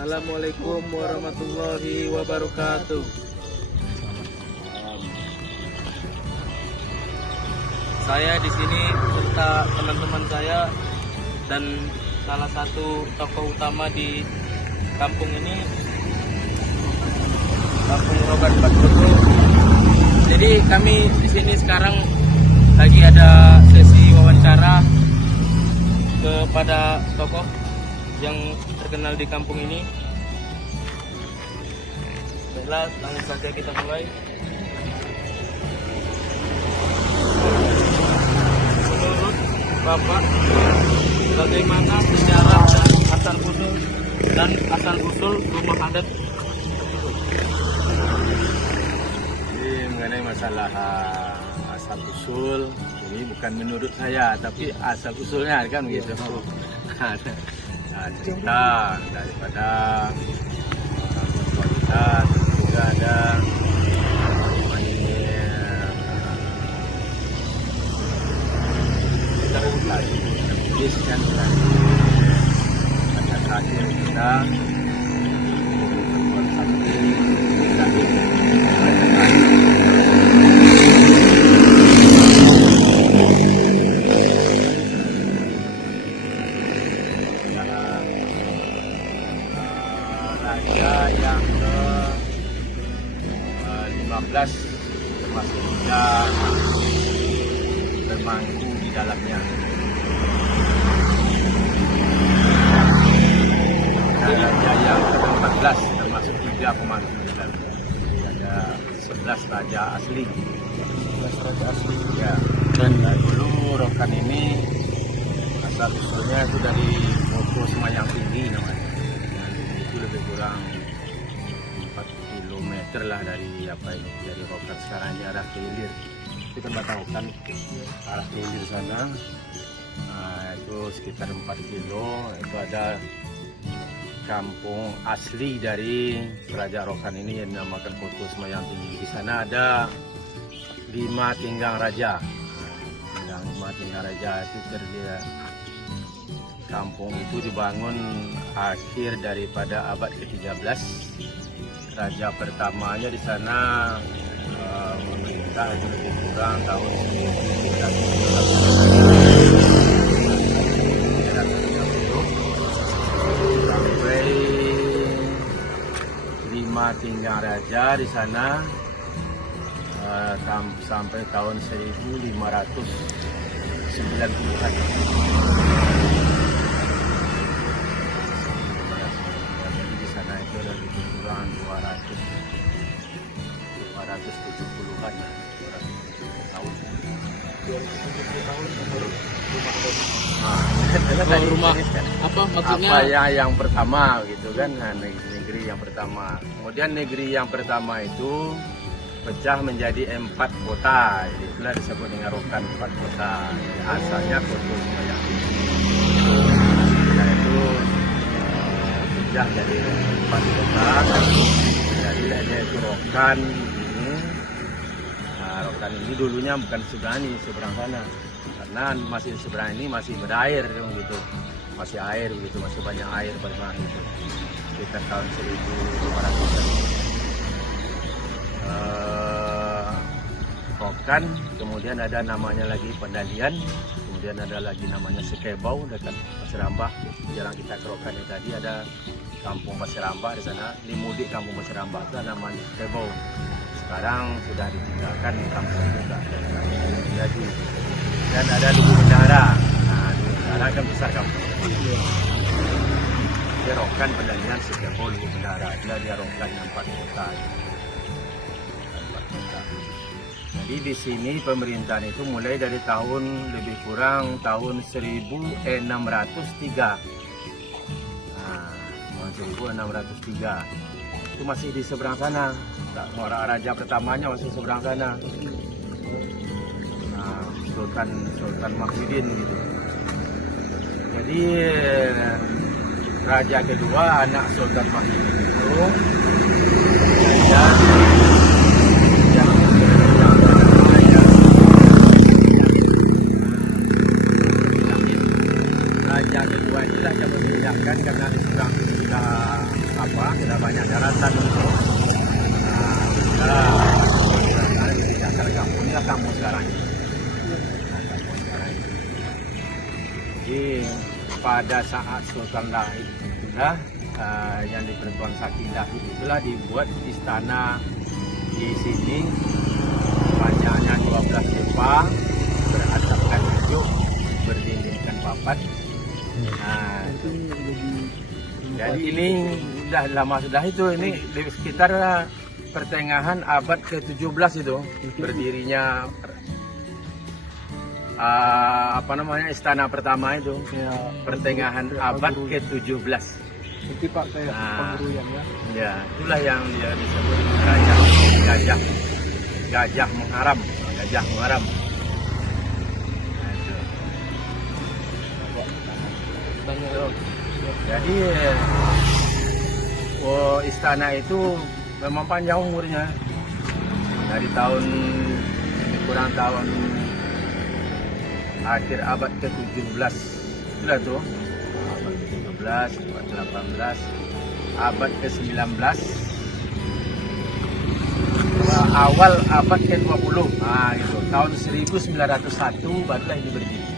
Assalamualaikum warahmatullahi wabarakatuh. Saya di sini serta teman-teman saya dan salah satu tokoh utama di kampung ini, Kampung Rokan Patboto. Jadi kami di sini sekarang lagi ada sesi wawancara kepada tokoh yang terkenal di kampung ini. Baiklah, langsung saja kita mulai. Menurut Bapak, bagaimana sejarah dan asal usul rumah adat? Jadi mengenai masalah asal usul ini bukan menurut saya, tapi asal usulnya kan begitu. Cerita daripada kualitas juga ada tulis kan ada terakhir kita membuat satu raja yang ke-15 termasuk juga bermangku di dalamnya. Raja yang ke-14 termasuk 3 pemangku di dalamnya. Ada 11 raja asli. 11 raja asli. Ya. Dan dulu Rokan ini asal usulnya itu dari Moto Semayang Tinggi namanya. Itu lebih kurang 4 kilometer lah dari dari Rokan sekarang di arah Kehilir. Kita tahukan arah Kehilir sana. Nah, itu sekitar 4 kilo. Itu ada kampung asli dari Kerajaan Rokan ini yang dinamakan Moto Semayang Tinggi. Di sana ada 5 tinggang raja. 5 tinggang raja itu terdiri. Kampung itu dibangun akhir daripada abad ke-13. Raja pertamanya di sana memerintah itu lebih kurang tahun 1330 sampai 5 tinggang raja di sana sampai tahun 1590-an. Itu ada lebih kurang 270-an lah, 270 tahun. 270 tahun menurut rumah adat. Rumah Apa maksudnya? Apa yang pertama gitu kan, negeri yang pertama. Kemudian negeri yang pertama itu pecah menjadi 4 kota. Itulah disebut dengan Rokan 4 kota. Asalnya Koto Semayang Tinggi. Nah itu pecah jadi 4 kota. Jadi ada itu Rokan ini. Nah, Rokan ini dulunya bukan seberang sana. Karena masih seberang ini masih berair gitu. Masih air begitu, masih banyak air pada saat itu. Sekitar tahun 1500-an. Rokan, kemudian ada namanya lagi Pendalian, kemudian ada lagi namanya Sekebau dekat Pasirambah. Jalan kita ke Rokan ini tadi ada Kampung Pasirambah di sana, di mudik Kampung Pasirambah itu namanya Sekebau. Sekarang sudah ditinggalkan kampung juga jadi. Dan ada Lubu Bendahara. Nah, Lubu Bendahara kan besar kampung. Dia Rokan, Pendalian, Sekebau, Lubu Bendahara. Dia Rokan yang 4 kota. Jadi di sini pemerintahan itu mulai dari tahun lebih kurang tahun 1603. Nah, tahun 1603 itu masih di seberang sana. Raja pertamanya masih seberang sana. Nah, Sultan Mahmudin gitu. Jadi raja kedua anak Sultan Mahmudin itu raja kedua inilah yang memindahkan karena sudah banyak daratan itu. Dipindahkan kampung inilah kampung sekarang ini. Jadi pada saat Sultan Dahid itulah yang di Pertuan Saking Dahid itulah dibuat istana di sini, banyaknya 12 lempang, beratapkan ijuk, berdindingkan papat. Nah, jadi ini sudah lama sudah itu, ini di sekitar pertengahan abad ke-17 itu berdirinya istana pertama itu, pertengahan abad ke-17. Itu Pak kayak penguruyan ya. Ya, itulah yang dia disebut Gajah Muharram. Nah, itu. Jadi istana itu memang panjang umurnya, dari tahun kurang tahun akhir abad ke-17 itulah tuh, abad ke-17, abad ke-18, abad ke-19, awal abad ke-20. Nah itu tahun 1901 barulah ini berdiri.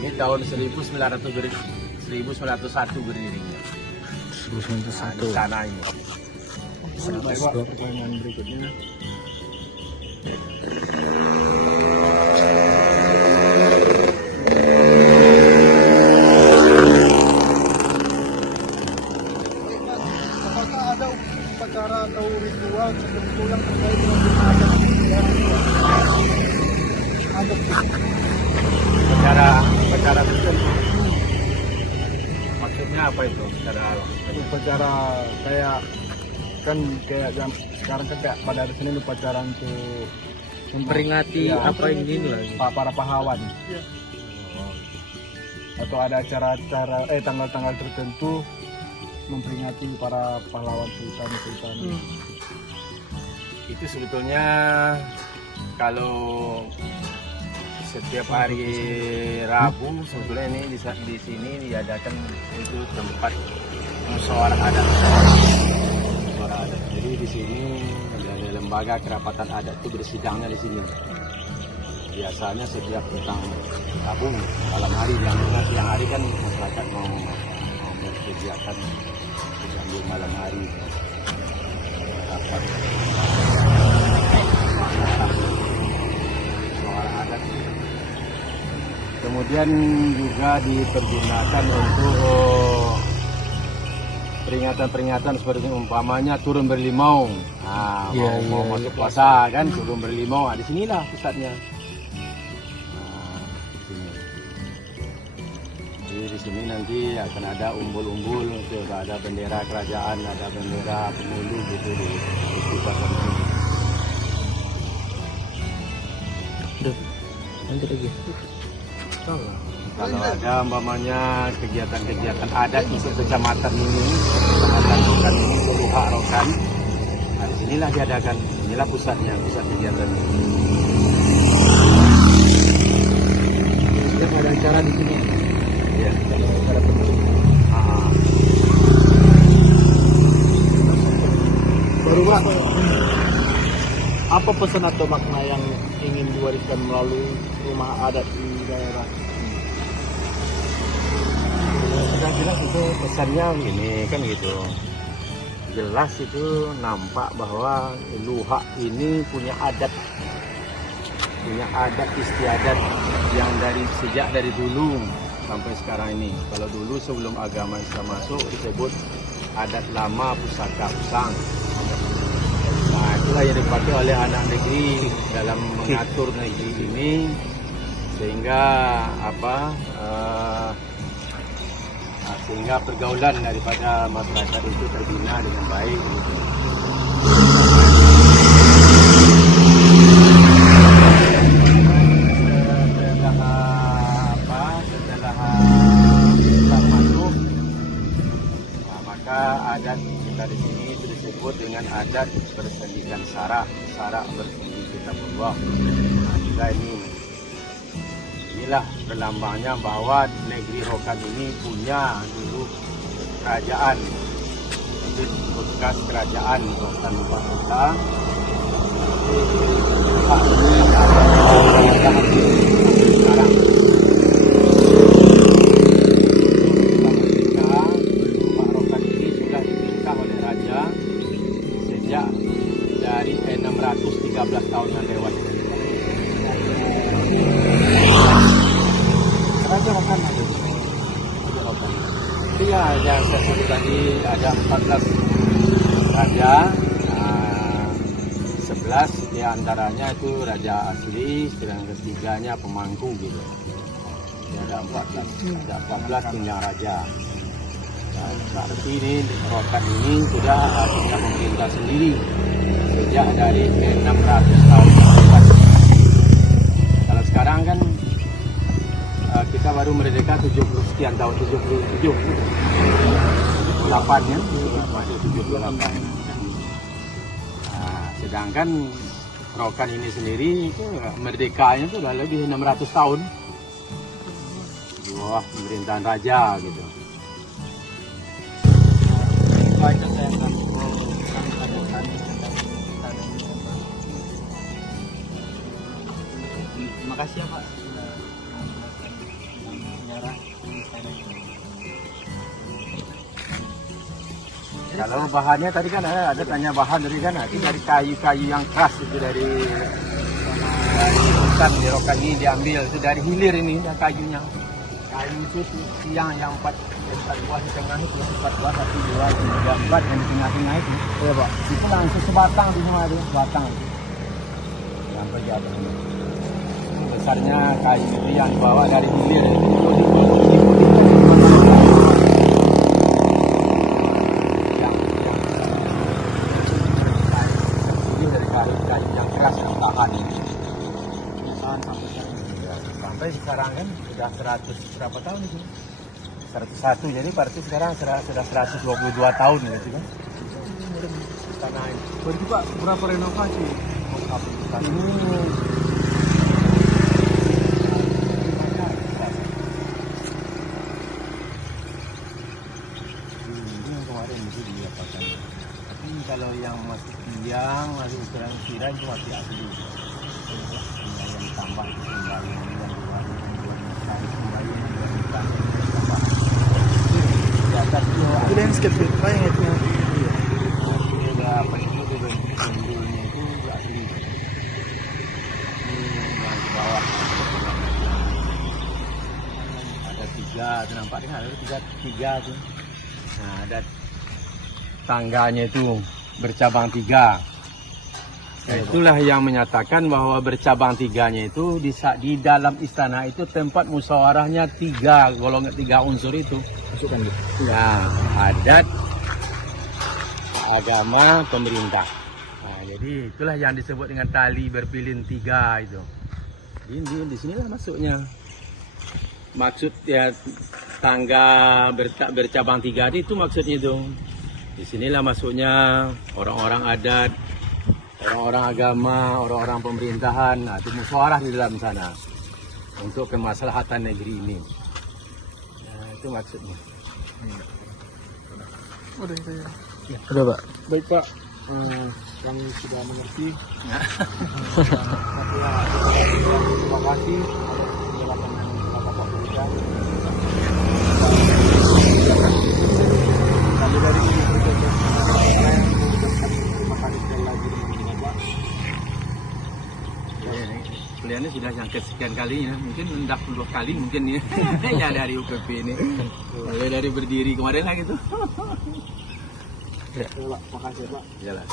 Ini tahun 1901 berdirinya. 1901 sana ini. Baik Pak, pertanyaan berikutnya. Apakah ada upacara atau ritual tertentu yang terkait dengan Upacara tertentu? Maksudnya apa itu? Upacara kayak sekarang kan kayak pada hari Senin upacara untuk Memperingati apa ini lah. para pahlawan. Atau ada acara-acara tanggal-tanggal tertentu memperingati para pahlawan sultan. Itu sebetulnya kalau setiap hari Rabu sebetulnya ini di sini diadakan itu tempat musyawarah adat. Jadi di sini dari lembaga kerapatan adat itu bersidangnya di sini. Biasanya setiap petang Rabu malam hari, yang siang hari kan masyarakat mau berkegiatan sambil malam hari rapat musyawarah adat. Kemudian juga dipergunakan untuk peringatan-peringatan seperti umpamanya turun berlimau. Nah, mau masuk puasa kan, turun berlimau. Nah, di sinilah pusatnya. Nah, di sini nanti akan ada umbul-umbul, ada bendera kerajaan, ada bendera pemilu gitu di pusat ini. Nanti lagi. Kalau ada umpamanya kegiatan-kegiatan adat untuk kecamatan ini, kecamatan ini, Luhak Rokan, nah di sinilah diadakan, inilah pusatnya, pusat kegiatannya. Yang ada acara di sini. Iya. Acara penting. Baru Pak, apa pesan atau makna yang ingin diwariskan melalui rumah adat di daerah? Jelas itu pesannya ini kan gitu. Jelas itu nampak bahwa Luhak ini punya adat istiadat yang sejak dari dulu sampai sekarang ini. Kalau dulu sebelum agama Islam masuk disebut adat lama pusaka usang. Nah itulah yang dipakai oleh anak negeri dalam mengatur negeri ini, sehingga sehingga pergaulan daripada masyarakat itu terbina dengan baik. Setelah Islam masuk, nah, maka adat kita di sini itu disebut dengan adat bersendikan sarak bersendi kitabullah. Nah, juga inilah inilah berlambangnya bahwa negeri Rokan ini punya dulu kerajaan, itu bekas kerajaan Rokan Kota. Sekarang Rokan ini sudah diperintah oleh raja sejak dari 613 tahun yang lewat. Raja Rokan ada. Iya, yang saya sebut tadi ada 14 raja, 11 diantaranya itu raja asli, sedang ketiganya pemangku gitu. Ada 14 tunjang raja. Dan berarti ini Rokan ini sudah punya pemerintah sendiri sejak dari 600 tahun yang lewat. Kalau sekarang kan kita baru merdeka 70 sekian tahun, 77 8 ya, masih 78. Sedangkan Rokan ini sendiri itu merdekanya itu udah lebih 600 tahun di bawah pemerintahan raja gitu. Terima kasih ya Pak. Kalau bahannya tadi kan ada tanya bahan tadi kan, itu dari kayu-kayu yang keras itu dari hutan di Rokan ini diambil, itu dari hilir ini kayunya. Kayu itu yang 4 buah di tengah itu, 4 buah 1 2 3 4 yang di tengah-tengah itu. Iya Pak. Itu langsung sebatang di semua itu, batang. Sampai di atas ini. Besarnya kayu itu yang dibawa dari hilir. Sampai sekarang kan sudah 100 berapa tahun itu? 101, jadi berarti sekarang sudah 122 tahun gitu kan? Tanah ini. Berarti Pak berapa renovasi? Ini yang kemarin itu diapakan. Tapi kalau yang masih tiang, masih ukuran kira itu masih asli. Yang tambah itu kembali yang Itu landscape apa yang itu? Ada apa itu bentuknya itu asli. Ini yang di bawah. Ada 3, itu nampaknya ada 3 tuh. Nah, ada tangganya itu bercabang 3. Nah, itulah yang menyatakan bahwa bercabang 3-nya itu di dalam istana itu tempat musyawarahnya 3 golongan 3 unsur itu. Masukkan gitu. Ya, adat, agama, pemerintah. Nah, jadi itulah yang disebut dengan tali berpilin 3 itu. Di sinilah masuknya. Maksud ya tangga bercabang 3 itu maksudnya itu. Di sinilah masuknya orang-orang adat, orang-orang agama, orang-orang pemerintahan. Nah, itu musyawarah di dalam sana untuk kemaslahatan negeri ini. Nah, itu maksudnya. Udah itu ya. Udah Pak. Baik Pak, kami sudah mengerti. Terima kasih atas penjelasan yang Bapak berikan. Kami dari terima kasih sekali lagi Bapak. Kalian ini sudah yang kesekian kalinya, mungkin hendak 2 kali mungkin ya. Ya dari UPP ini. Mulai dari berdiri kemarin lah gitu. Ya, Pak, makasih Pak. Iyalah.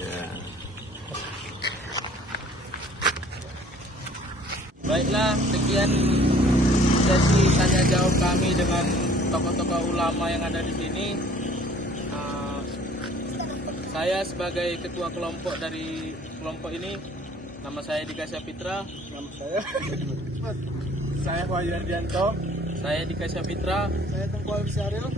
Ya. Baiklah, sekian sesi tanya jawab kami dengan tokoh-tokoh ulama yang ada di sini. Saya sebagai ketua kelompok dari kelompok ini, nama saya Dika Syapitra. Nama saya Wahyu Ardianto. Saya Dika Syapitra. Saya Tengku Abisaril.